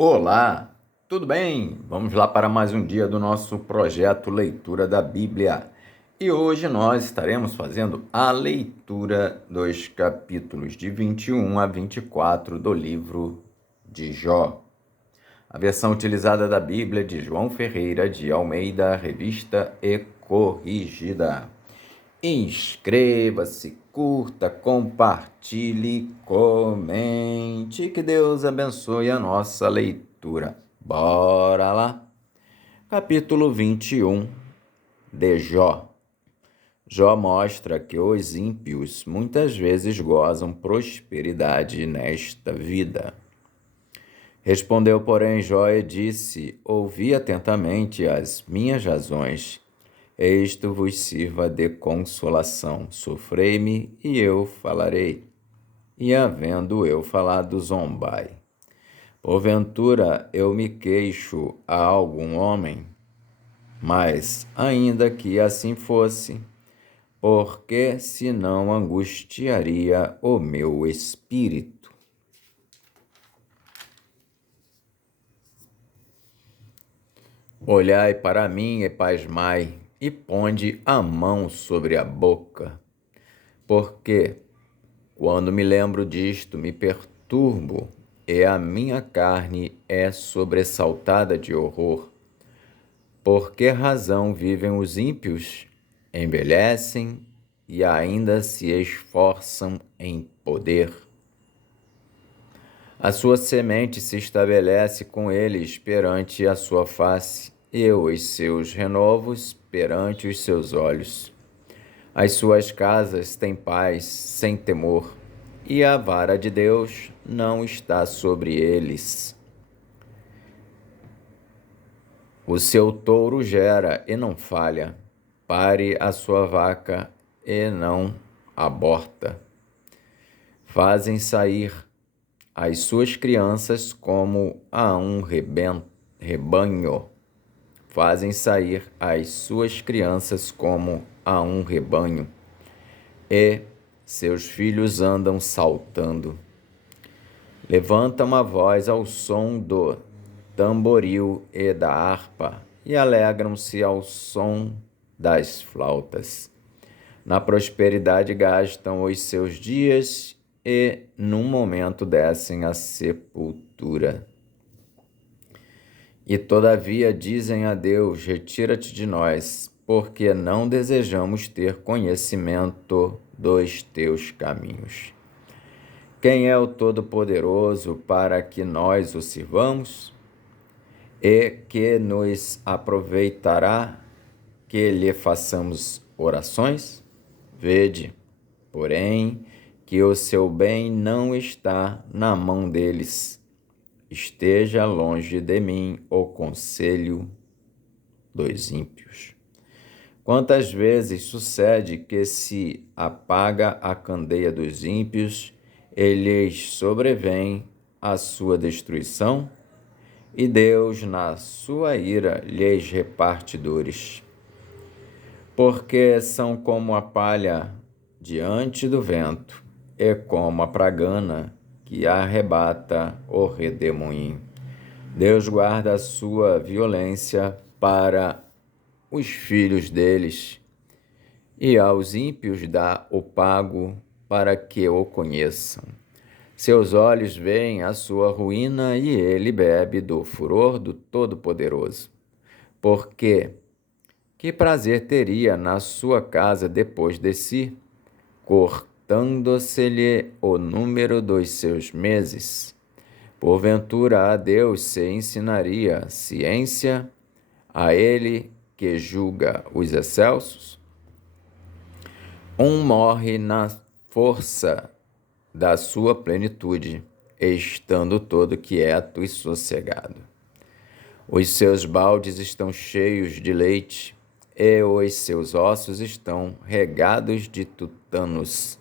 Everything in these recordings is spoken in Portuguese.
Olá, tudo bem? Vamos lá para mais um dia do nosso projeto Leitura da Bíblia. E hoje nós estaremos fazendo a leitura dos capítulos de 21 a 24 do livro de Jó. A versão utilizada da Bíblia de João Ferreira de Almeida, revista e corrigida. Inscreva-se, curta, compartilhe, comente. Que Deus abençoe a nossa leitura. Bora lá! Capítulo 21 de Jó. Jó mostra que os ímpios muitas vezes gozam prosperidade nesta vida. Respondeu, porém, Jó e disse: Ouvi atentamente as minhas razões. Isto vos sirva de consolação. Sofrei-me, e eu falarei. E havendo eu falado, zombai. Porventura eu me queixo a algum homem? Mas, ainda que assim fosse, porque senão angustiaria o meu espírito. Olhai para mim e pasmai, e ponde a mão sobre a boca. Porque, quando me lembro disto, me perturbo, e a minha carne é sobressaltada de horror. Por que razão vivem os ímpios, envelhecem e ainda se esforçam em poder? A sua semente se estabelece com eles perante a sua face, e os seus renovos perante os seus olhos. As suas casas têm paz sem temor, e a vara de Deus não está sobre eles. O seu touro gera e não falha, pare a sua vaca e não aborta. Fazem sair as suas crianças como a um rebanho. Fazem sair as suas crianças como a um rebanho, e seus filhos andam saltando. Levantam a voz ao som do tamboril e da harpa, e alegram-se ao som das flautas. Na prosperidade gastam os seus dias, e num momento descem à sepultura. E todavia dizem a Deus: retira-te de nós, porque não desejamos ter conhecimento dos teus caminhos. Quem é o Todo-Poderoso para que nós o sirvamos? E que nos aproveitará que lhe façamos orações? Vede, porém, que o seu bem não está na mão deles. Esteja longe de mim o conselho dos ímpios. Quantas vezes sucede que se apaga a candeia dos ímpios, e lhes sobrevém a sua destruição, e Deus, na sua ira, lhes reparte dores. Porque são como a palha diante do vento, e como a pragana que arrebata o redemoinho. Deus guarda a sua violência para os filhos deles, e aos ímpios dá o pago para que o conheçam. Seus olhos veem a sua ruína, e ele bebe do furor do Todo-Poderoso. Porque que prazer teria na sua casa depois de si, cortando-se-lhe o número dos seus meses? Porventura a Deus se ensinaria ciência, a ele que julga os excelsos? Um morre na força da sua plenitude, estando todo quieto e sossegado. Os seus baldes estão cheios de leite, e os seus ossos estão regados de tutanos.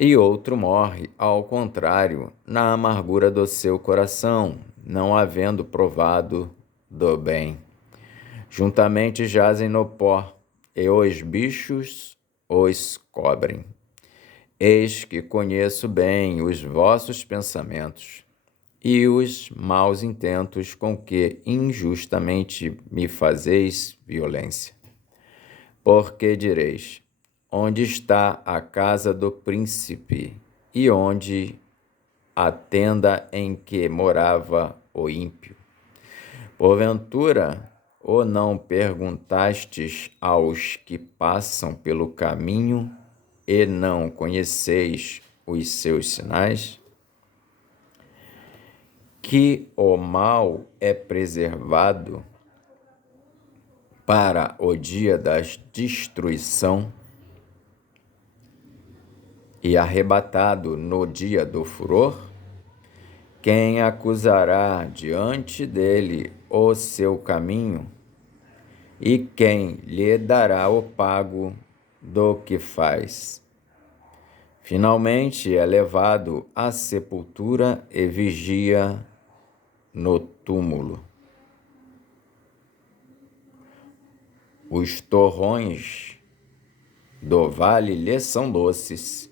E outro morre, ao contrário, na amargura do seu coração, não havendo provado do bem. Juntamente jazem no pó, e os bichos os cobrem. Eis que conheço bem os vossos pensamentos, e os maus intentos com que injustamente me fazeis violência. Porque direis: onde está a casa do príncipe, e onde a tenda em que morava o ímpio? Porventura, ou não perguntastes aos que passam pelo caminho, e não conheceis os seus sinais? Que o mal é preservado para o dia da destruição e arrebatado no dia do furor? Quem acusará diante dele o seu caminho? E quem lhe dará o pago do que faz? Finalmente é levado à sepultura e vigia no túmulo. Os torrões do vale lhe são doces.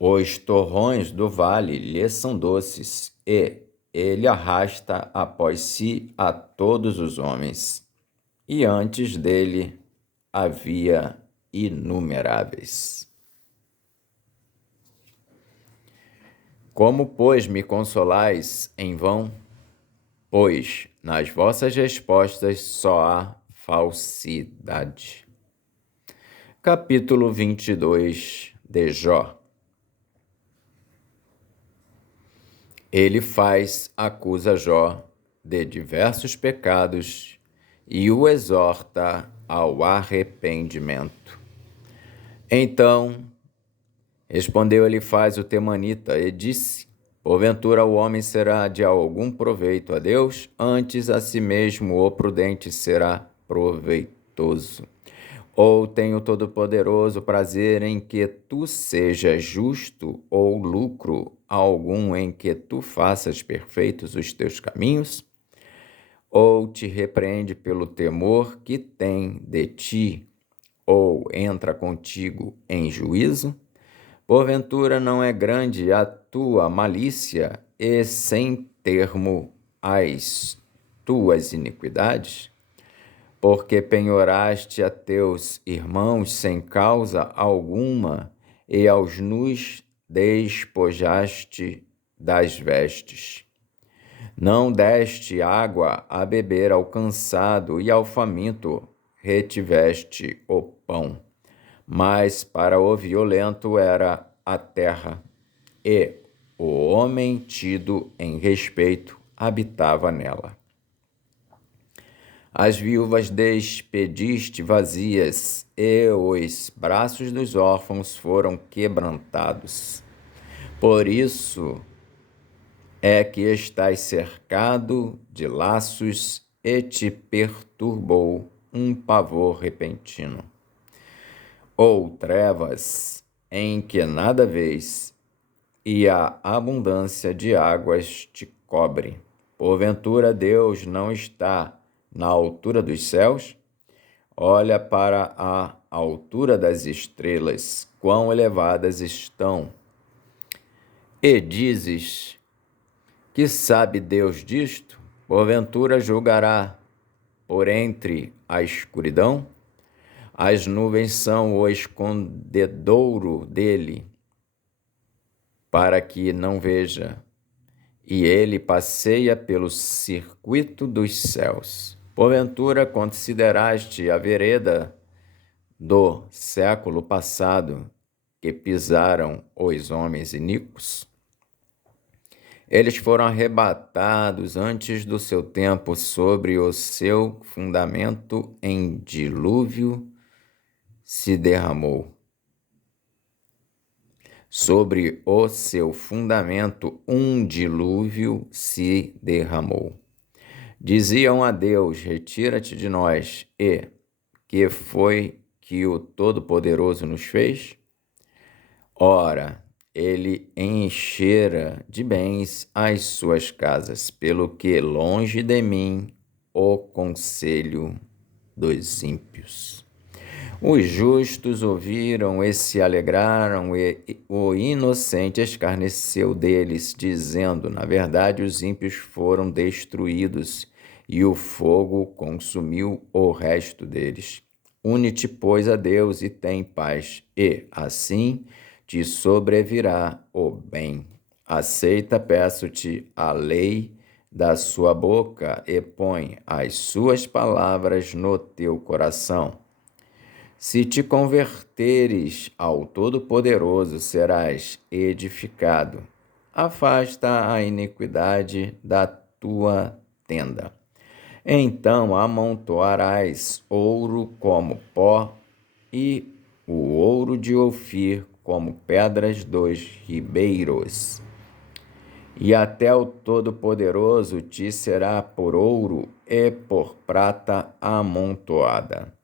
Os torrões do vale lhe são doces, e ele arrasta após si a todos os homens. E antes dele havia inumeráveis. Como, pois, me consolais em vão? Pois nas vossas respostas só há falsidade. Capítulo 22 de Jó. Ele acusa Jó de diversos pecados e o exorta ao arrependimento. Então respondeu Elifaz o temanita e disse: porventura o homem será de algum proveito a Deus? Antes a si mesmo o prudente será proveitoso. Ou tem o Todo-Poderoso prazer em que tu sejas justo, ou lucro algum em que tu faças perfeitos os teus caminhos? Ou te repreende pelo temor que tem de ti, ou entra contigo em juízo? Porventura não é grande a tua malícia e sem termo as tuas iniquidades? Porque penhoraste a teus irmãos sem causa alguma, e aos nus despojaste das vestes. Não deste água a beber ao cansado, e ao faminto retiveste o pão. Mas para o violento era a terra, e o homem tido em respeito habitava nela. As viúvas despediste vazias, e os braços dos órfãos foram quebrantados. Por isso é que estás cercado de laços e te perturbou um pavor repentino. Ou trevas em que nada vês, e a abundância de águas te cobre. Porventura Deus não está na altura dos céus? Olha para a altura das estrelas, quão elevadas estão. E dizes: que sabe Deus disto? Porventura julgará por entre a escuridão? As nuvens são o escondedouro dele, para que não veja, e ele passeia pelo circuito dos céus. Porventura consideraste a vereda do século passado, que pisaram os homens iníquos? Eles foram arrebatados antes do seu tempo, sobre o seu fundamento em dilúvio se derramou. Sobre o seu fundamento um dilúvio se derramou. Diziam a Deus: retira-te de nós. E que foi que o Todo-Poderoso nos fez? Ora, ele enchera de bens as suas casas, pelo que longe de mim o conselho dos ímpios. Os justos ouviram e se alegraram, e o inocente escarneceu deles, dizendo: na verdade, os ímpios foram destruídos, e o fogo consumiu o resto deles. Une-te, pois, a Deus e tem paz, e, assim, te sobrevirá o bem. Aceita, peço-te, a lei da sua boca e põe as suas palavras no teu coração. Se te converteres ao Todo-Poderoso, serás edificado. Afasta a iniquidade da tua tenda. Então amontoarás ouro como pó e o ouro de Ofir como pedras dos ribeiros. E até o Todo-Poderoso te será por ouro e por prata amontoada.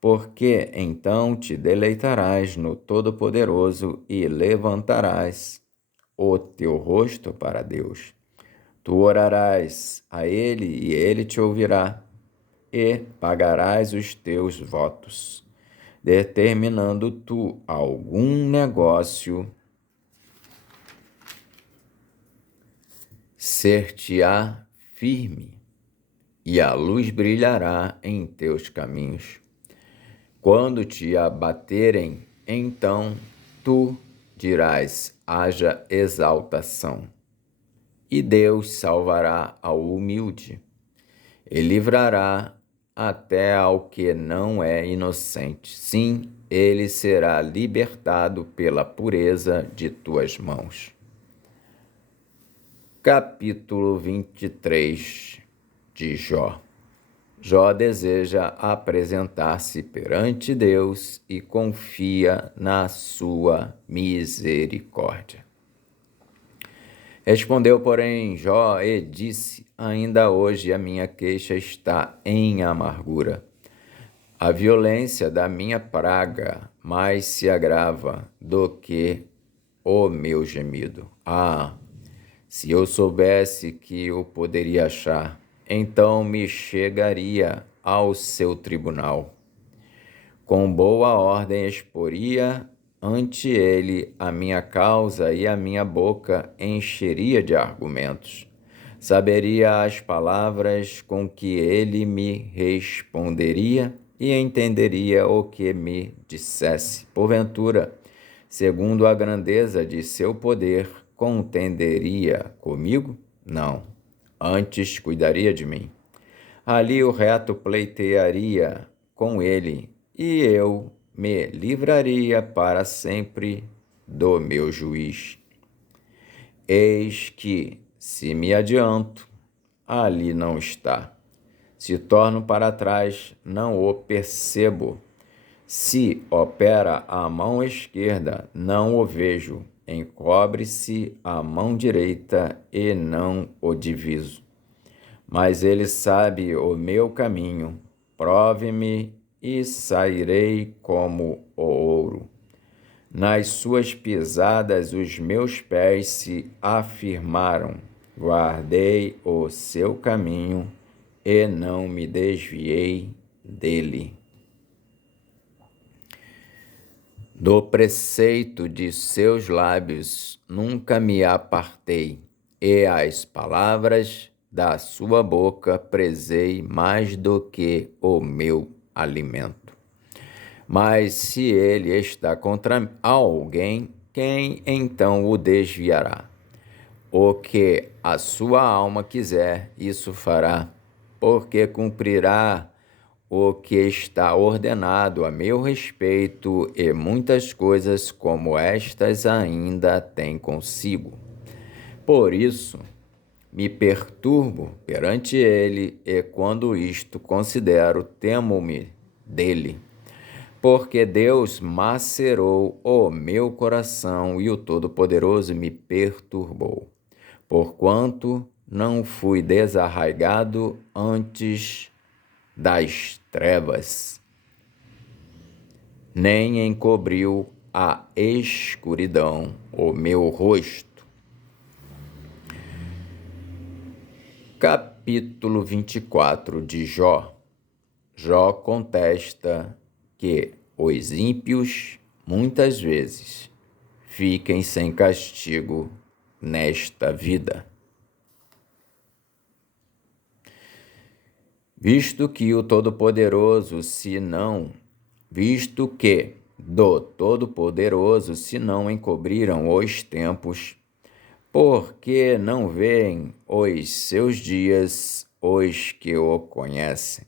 Porque então te deleitarás no Todo-Poderoso e levantarás o teu rosto para Deus. Tu orarás a Ele e Ele te ouvirá, e pagarás os teus votos, determinando tu algum negócio, ser-te-á firme, e a luz brilhará em teus caminhos. Quando te abaterem, então tu dirás: haja exaltação. E Deus salvará ao humilde, e livrará até ao que não é inocente. Sim, ele será libertado pela pureza de tuas mãos. Capítulo 23 de Jó. Jó deseja apresentar-se perante Deus e confia na sua misericórdia. Respondeu, porém, Jó e disse: ainda hoje a minha queixa está em amargura. A violência da minha praga mais se agrava do que o meu gemido. Ah, se eu soubesse que o poderia achar, então me chegaria ao seu tribunal. Com boa ordem exporia ante ele a minha causa e a minha boca encheria de argumentos. Saberia as palavras com que ele me responderia e entenderia o que me dissesse. Porventura, segundo a grandeza de seu poder, contenderia comigo? Não, antes cuidaria de mim. Ali o reto pleitearia com ele, e eu me livraria para sempre do meu juiz. Eis que, se me adianto, ali não está. Se torno para trás, não o percebo. Se opera a mão esquerda, não o vejo. Encobre-se a mão direita e não o diviso. Mas ele sabe o meu caminho. Prove-me e sairei como o ouro. Nas suas pisadas os meus pés se afirmaram. Guardei o seu caminho e não me desviei dele. Do preceito de seus lábios nunca me apartei, e as palavras da sua boca prezei mais do que o meu alimento. Mas se ele está contra alguém, quem então o desviará? O que a sua alma quiser, isso fará, porque cumprirá o que está ordenado a meu respeito, e muitas coisas como estas ainda tem consigo. Por isso, me perturbo perante ele, e quando isto considero, temo-me dele. Porque Deus macerou o meu coração e o Todo-Poderoso me perturbou. Porquanto não fui desarraigado antes das trevas, nem encobriu a escuridão o meu rosto. Capítulo 24 de Jó. Jó contesta que os ímpios, muitas vezes, fiquem sem castigo nesta vida. Visto que do Todo-Poderoso se não encobriram os tempos, porque não veem os seus dias os que o conhecem.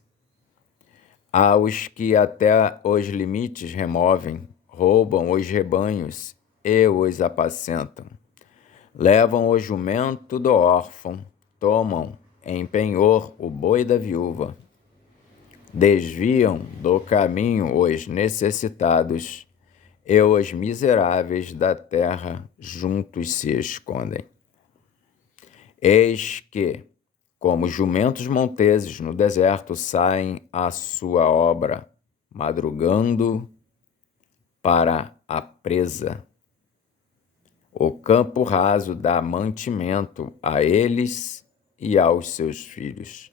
Aos que até os limites removem, roubam os rebanhos e os apacentam. Levam o jumento do órfão, tomam em penhor o boi da viúva. Desviam do caminho os necessitados, e os miseráveis da terra juntos se escondem. Eis que, como jumentos monteses no deserto, saem à sua obra, madrugando para a presa. O campo raso dá mantimento a eles e aos seus filhos.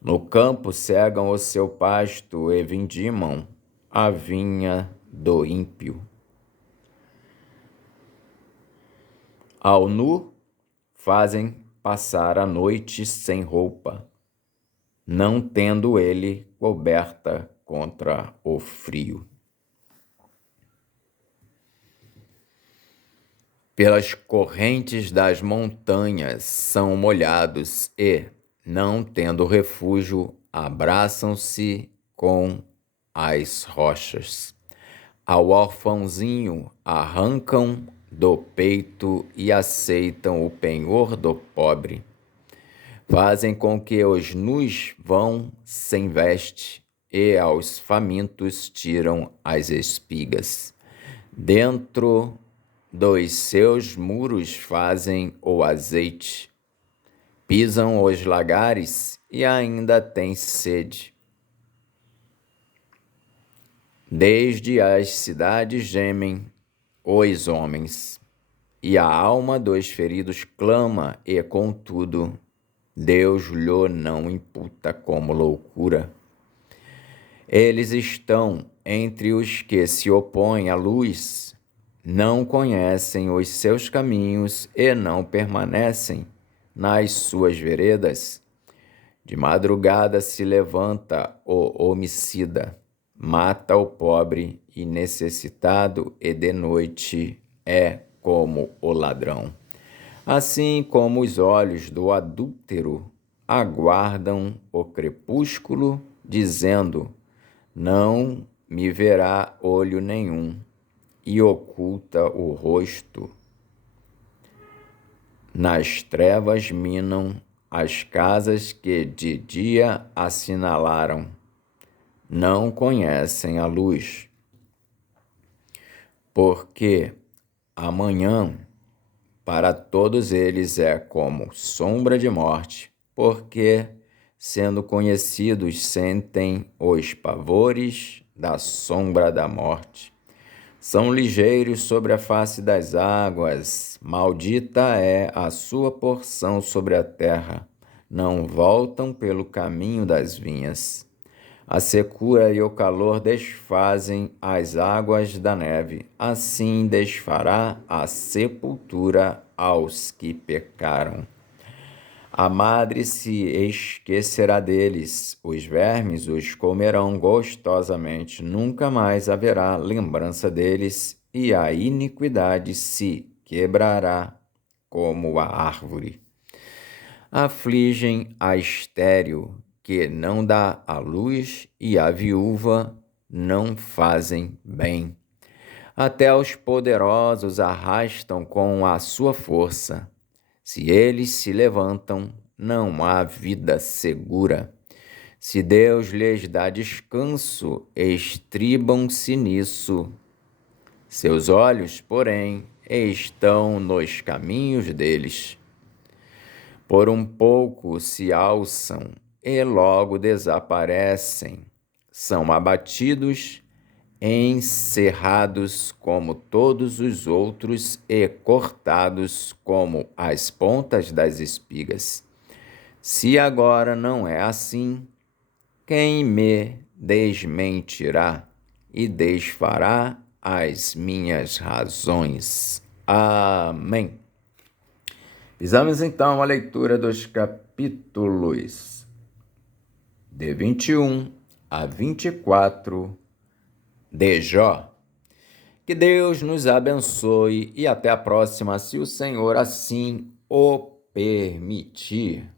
No campo cegam o seu pasto e vindimam a vinha do ímpio. Ao nu fazem passar a noite sem roupa, não tendo ele coberta contra o frio. Pelas correntes das montanhas são molhados e, não tendo refúgio, abraçam-se com as rochas. Ao orfãozinho arrancam do peito e aceitam o penhor do pobre. Fazem com que os nus vão sem veste e aos famintos tiram as espigas. Dentro dos seus muros fazem o azeite. Pisam os lagares e ainda têm sede. Desde as cidades gemem os homens, e a alma dos feridos clama, e contudo, Deus lhe não imputa como loucura. Eles estão entre os que se opõem à luz, não conhecem os seus caminhos e não permanecem nas suas veredas. De madrugada se levanta o homicida, mata o pobre e necessitado, e de noite é como o ladrão. Assim como os olhos do adúltero aguardam o crepúsculo, dizendo: não me verá olho nenhum, e oculta o rosto. Nas trevas minam as casas que de dia assinalaram, não conhecem a luz. Porque amanhã para todos eles é como sombra de morte, porque, sendo conhecidos, sentem os pavores da sombra da morte. São ligeiros sobre a face das águas, maldita é a sua porção sobre a terra. Não voltam pelo caminho das vinhas. A secura e o calor desfazem as águas da neve, assim desfará a sepultura aos que pecaram. A madre se esquecerá deles, os vermes os comerão gostosamente, nunca mais haverá lembrança deles, e a iniquidade se quebrará como a árvore. Afligem a estéril, que não dá à luz, e a viúva não fazem bem. Até os poderosos arrastam com a sua força. Se eles se levantam, não há vida segura. Se Deus lhes dá descanso, estribam-se nisso. Seus olhos, porém, estão nos caminhos deles. Por um pouco se alçam e logo desaparecem. São abatidos, encerrados como todos os outros e cortados como as pontas das espigas. Se agora não é assim, quem me desmentirá? e desfará as minhas razões. Amém. Fizemos então a leitura dos capítulos de 21 a 24 de Jó. Que Deus nos abençoe e até a próxima, se o Senhor assim o permitir.